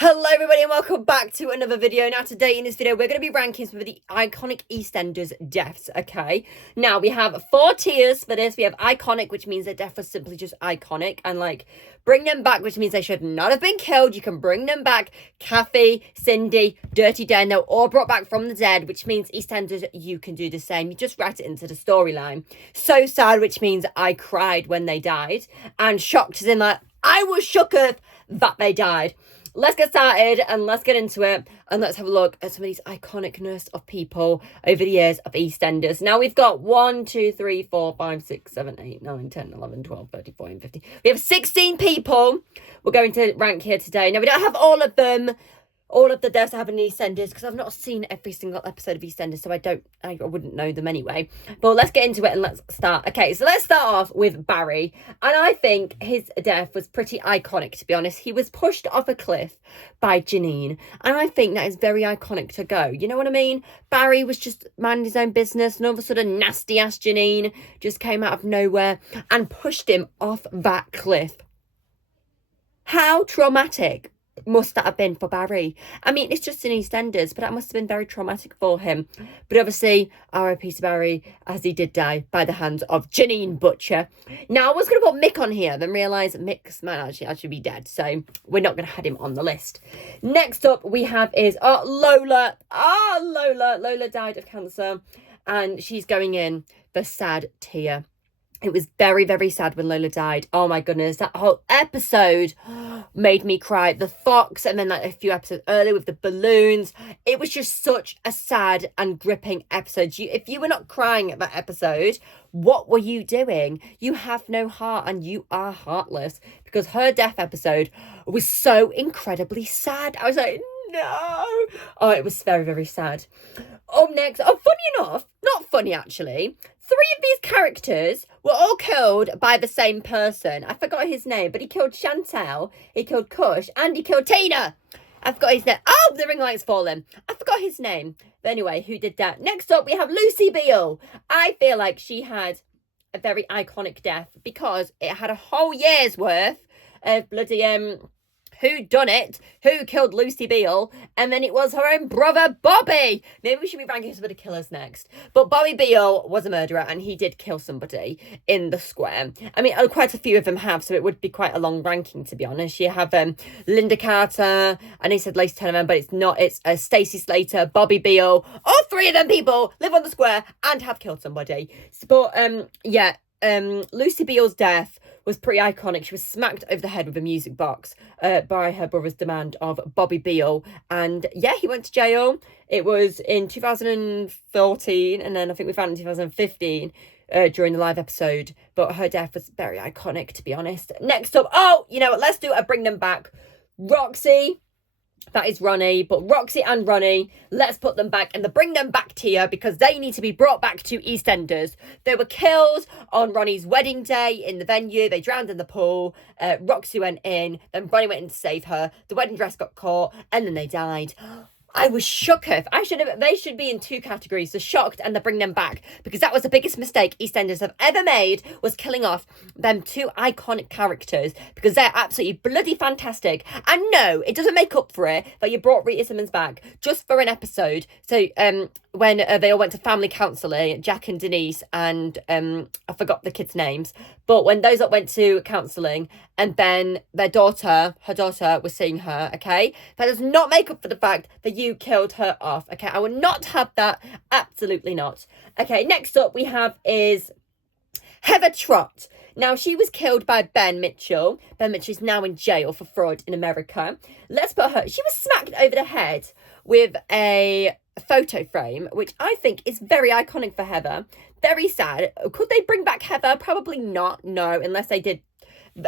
Hello everybody and welcome back to another video. Now today in this video we're going to be ranking some of the iconic Eastenders deaths, okay? Now we have 4 tiers for this. We have iconic, which means their death was simply just iconic, and like bring them back, which means they should not have been killed. You can bring them back. Kathy, Cindy, Dirty Dan, they're all brought back from the dead, which means Eastenders, you can do the same. You just write it into the storyline. So sad, which means I cried when they died, and shocked as in like I was shooketh that they died. Let's get started and let's get into it, and let's have a look at some of these iconicness of people over the years of Eastenders. Now we've got 1, 2, 3, 4, 5, 6, 7, 8, 9, 10, 11, 12, 13, 14, 15. We have 16 people we're going to rank here today. Now we don't have all of them, all of the deaths that happen in EastEnders, because I've not seen every single episode of EastEnders, so I wouldn't know them anyway. But let's get into it and let's start. Okay, so let's start off with Barry. And I think his death was pretty iconic, to be honest. He was pushed off a cliff by Janine, and I think that is very iconic to go. You know what I mean? Barry was just minding his own business, and all of a sudden nasty-ass Janine just came out of nowhere and pushed him off that cliff. How traumatic must that have been for Barry? I mean, it's just in EastEnders, but that must have been very traumatic for him. But obviously, R.I.P. to Barry, as he did die by the hands of Janine Butcher. Now, I was going to put Mick on here, then realise Mick's man actually be dead, so we're not going to have him on the list. Next up we have is Lola. Lola died of cancer, and she's going in the sad tier. It was very, very sad when Lola died. Oh my goodness, that whole episode made me cry. The fox, and then like a few episodes earlier with the balloons. It was just such a sad and gripping episode. If you were not crying at that episode, what were you doing? You have no heart and you are heartless, because her death episode was so incredibly sad. I was like, no. Oh, it was very, very sad. Up next, funny enough, not funny actually, 3 of these characters were all killed by the same person. I forgot his name, but he killed Chantel, he killed Kush, and he killed Tina. I forgot his name. Oh, the ring light's fallen. I forgot his name. But anyway, who did that? Next up, we have Lucy Beale. I feel like she had a very iconic death because it had a whole year's worth of bloody who done it, who killed Lucy Beale, and then it was her own brother, Bobby. Maybe we should be ranking some of the killers next. But Bobby Beale was a murderer, and he did kill somebody in the square. I mean, quite a few of them have, so it would be quite a long ranking, to be honest. You have Linda Carter, and he said Lacey Tenorman, but it's not. It's Stacey Slater, Bobby Beale. All 3 of them people live on the square and have killed somebody. But, Lucy Beale's death was pretty iconic. She was smacked over the head with a music box by her brother's demand of Bobby Beale. And yeah, he went to jail. It was in 2014, and then I think we found in 2015 during the live episode. But her death was very iconic, to be honest. Next up, you know what? Let's do a bring them back. Roxy. That is Ronnie, but Roxy and Ronnie, let's put them back in the bring them back tier, because they need to be brought back to EastEnders. They were killed on Ronnie's wedding day in the venue. They drowned in the pool. Roxy went in, then Ronnie went in to save her. The wedding dress got caught, and then they died. I was shooketh. They should be in 2 categories, the shocked and the bring them back, because that was the biggest mistake EastEnders have ever made, was killing off them 2 iconic characters, because they're absolutely bloody fantastic. And no, it doesn't make up for it that you brought Rita Simmons back just for an episode. So when they all went to family counselling, Jack and Denise, and I forgot the kids' names, but when those up went to counselling, and then her daughter was seeing her, okay? That does not make up for the fact that you killed her off, okay? I will not have that. Absolutely not. Okay, next up we have is Heather Trott. Now, she was killed by Ben Mitchell. Ben Mitchell is now in jail for fraud in America. Let's put her... She was smacked over the head with a photo frame, which I think is very iconic for Heather. Very sad. Could they bring back Heather? Probably not, no, unless they did...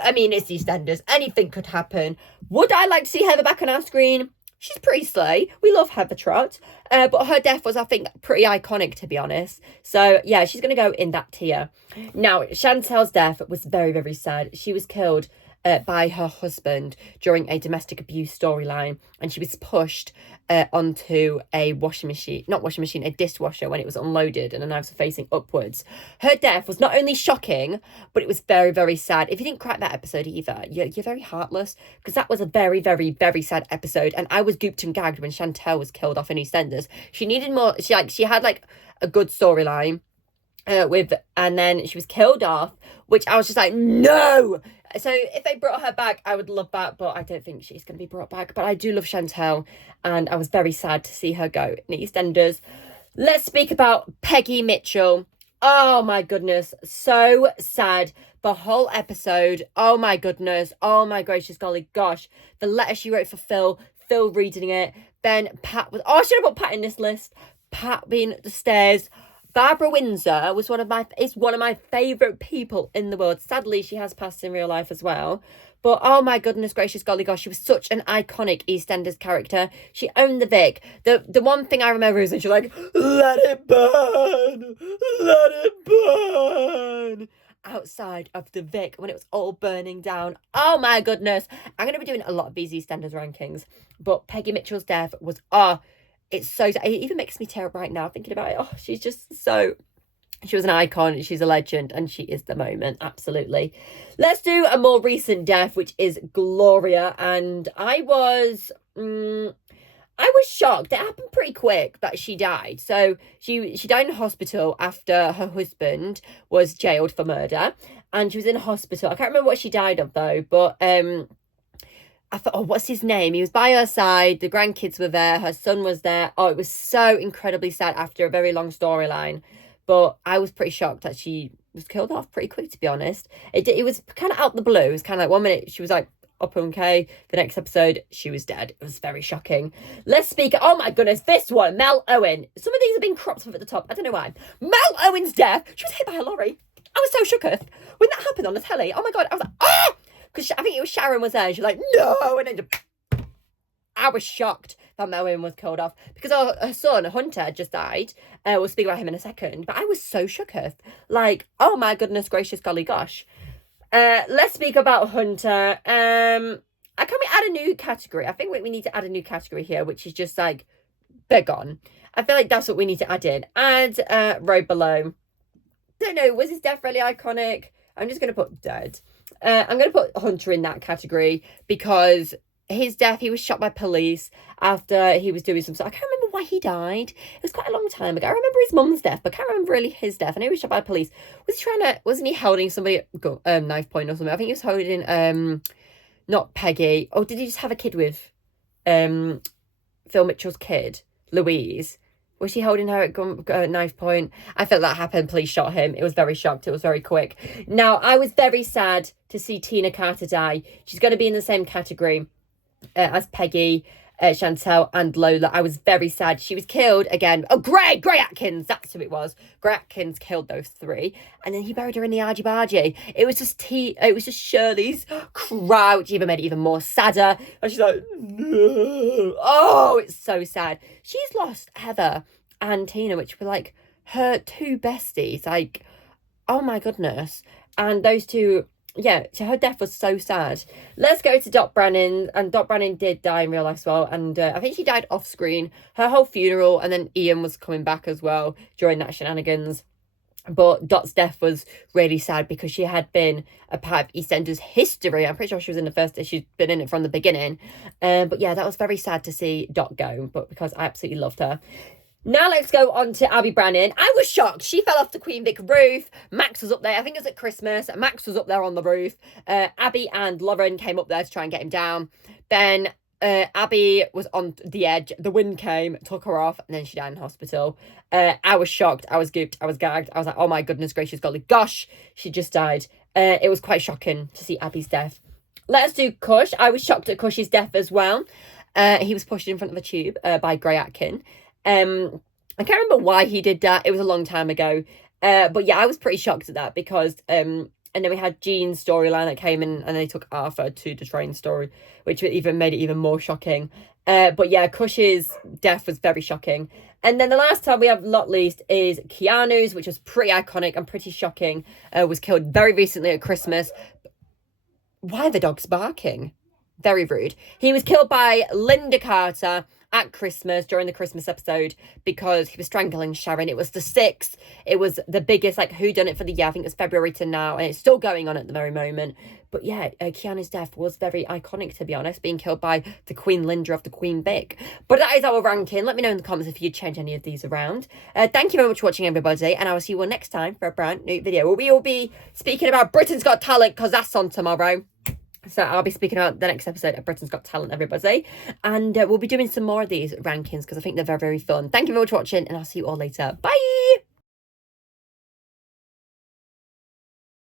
I mean, it's EastEnders. Anything could happen. Would I like to see Heather back on our screen? She's pretty slay. We love Heather Trott. But her death was, I think, pretty iconic, to be honest. So, yeah, she's going to go in that tier. Now, Chantel's death was very, very sad. She was killed by her husband during a domestic abuse storyline, and she was pushed onto a a dishwasher when it was unloaded and the knives were facing upwards. Her death was not only shocking, but it was very, very sad. If you didn't crack that episode either, you're very heartless, because that was a very, very, very sad episode, and I was gooped and gagged when Chantel was killed off in EastEnders. She needed more. She had like a good storyline and then she was killed off, which I was just like, no. So if they brought her back, I would love that, but I don't think she's going to be brought back. But I do love Chantel, and I was very sad to see her go in EastEnders. Let's speak about Peggy Mitchell. Oh my goodness, so sad. The whole episode, oh my goodness, oh my gracious golly gosh. The letter she wrote for Phil reading it, then Pat was, I should have put Pat in this list. Pat being at the stairs. Barbara Windsor is one of my favourite people in the world. Sadly, she has passed in real life as well. But oh my goodness gracious golly gosh, she was such an iconic EastEnders character. She owned the Vic. The one thing I remember is when she was like, let it burn, let it burn, outside of the Vic when it was all burning down. Oh my goodness. I'm going to be doing a lot of these EastEnders rankings. But Peggy Mitchell's death was, it's so, it even makes me tear up right now thinking about it. Oh, she's just so, she was an icon, she's a legend, and she is the moment, absolutely. Let's do a more recent death, which is Gloria, and I was shocked. It happened pretty quick that she died. So she died in hospital after her husband was jailed for murder, and she was in hospital. I can't remember what she died of though, but I thought, oh, what's his name? He was by her side. The grandkids were there. Her son was there. Oh, it was so incredibly sad after a very long storyline. But I was pretty shocked that she was killed off pretty quick, to be honest. It was kind of out the blue. It was kind of like 1 minute she was like up and okay. The next episode, she was dead. It was very shocking. Let's speak. Oh my goodness, this one, Mel Owen. Some of these have been cropped up at the top. I don't know why. Mel Owen's death. She was hit by a lorry. I was so shooketh when that happened on the telly. Oh my God, I was like, ah! Because I think it was Sharon was there, and she was like, no, and then just, I was shocked that Mel Owen was killed off, because her son, Hunter, just died. We'll speak about him in a second, but I was so shooketh. Like, oh my goodness gracious golly gosh. Let's speak about Hunter. Can we add a new category? I think we need to add a new category here, which is just like, they're gone. I feel like that's what we need to add in. Add row below. Don't know, was his death really iconic? I'm just going to put dead. I'm going to put Hunter in that category, because his death, he was shot by police after he was doing some stuff. I can't remember why he died. It was quite a long time ago. I remember his mum's death, but I can't remember really his death. I know he was shot by police. Wasn't he holding somebody at knife point or something? I think he was holding, not Peggy. Oh, did he just have a kid with Phil Mitchell's kid, Louise? Was she holding her at knife point? I felt that happened. Police shot him. It was very shocked. It was very quick. Now, I was very sad to see Tina Carter die. She's going to be in the same category as Peggy, Chantel and Lola. I was very sad. She was killed again. Oh, Gray Atkins. That's who it was. Gray Atkins killed those three. And then he buried her in the argy bargy. It was just Shirley's cry, which even made it even more sadder. And she's like, no. Oh, it's so sad. She's lost Heather and Tina, which were like her two besties. Like, oh my goodness. And those two, yeah, so her death was so sad. Let's go to Dot Brannon. And Dot Brannon did die in real life as well. And I think she died off screen. Her whole funeral, and then Ian was coming back as well during that shenanigans. But Dot's death was really sad because she had been a part of EastEnders history. I'm pretty sure she was in the first, she's been in it from the beginning. But yeah, that was very sad to see Dot go, but because I absolutely loved her. Now let's go on to Abby Brannon. I was shocked. She fell off the Queen Vic roof. Max was up there. I think it was at Christmas. Max was up there on the roof. Abby and Lauren came up there to try and get him down. Then Abby was on the edge. The wind came, took her off, and then she died in hospital. I was shocked. I was gooped. I was gagged. I was like, oh my goodness gracious golly gosh, she just died. It was quite shocking to see Abby's death. Let's do Kush. I was shocked at Kush's death as well. He was pushed in front of a tube by Gray Atkin. I can't remember why he did that. It was a long time ago. But yeah, I was pretty shocked at that because and then we had Jean's storyline that came in, and they took Arthur to the train story, which even made it even more shocking. But yeah, Kush's death was very shocking. And then the last time we have not least is Keanu's, which was pretty iconic and pretty shocking. Was killed very recently at Christmas. Why are the dogs barking? Very rude. He was killed by Linda Carter at Christmas during the Christmas episode because he was strangling Sharon. It was the 6th. It was the biggest, like, whodunit for the year. I think it was February to now, and it's still going on at the very moment. But yeah, Keanu's death was very iconic, to be honest, being killed by the Queen Linda of the Queen Vic. But that is our ranking. Let me know in the comments if you'd change any of these around. Thank you very much for watching, everybody, and I will see you all next time for a brand new video where we will be speaking about Britain's Got Talent, because that's on tomorrow. So I'll be speaking about the next episode of Britain's Got Talent, everybody. And we'll be doing some more of these rankings because I think they're very, very fun. Thank you very much for watching, and I'll see you all later. Bye!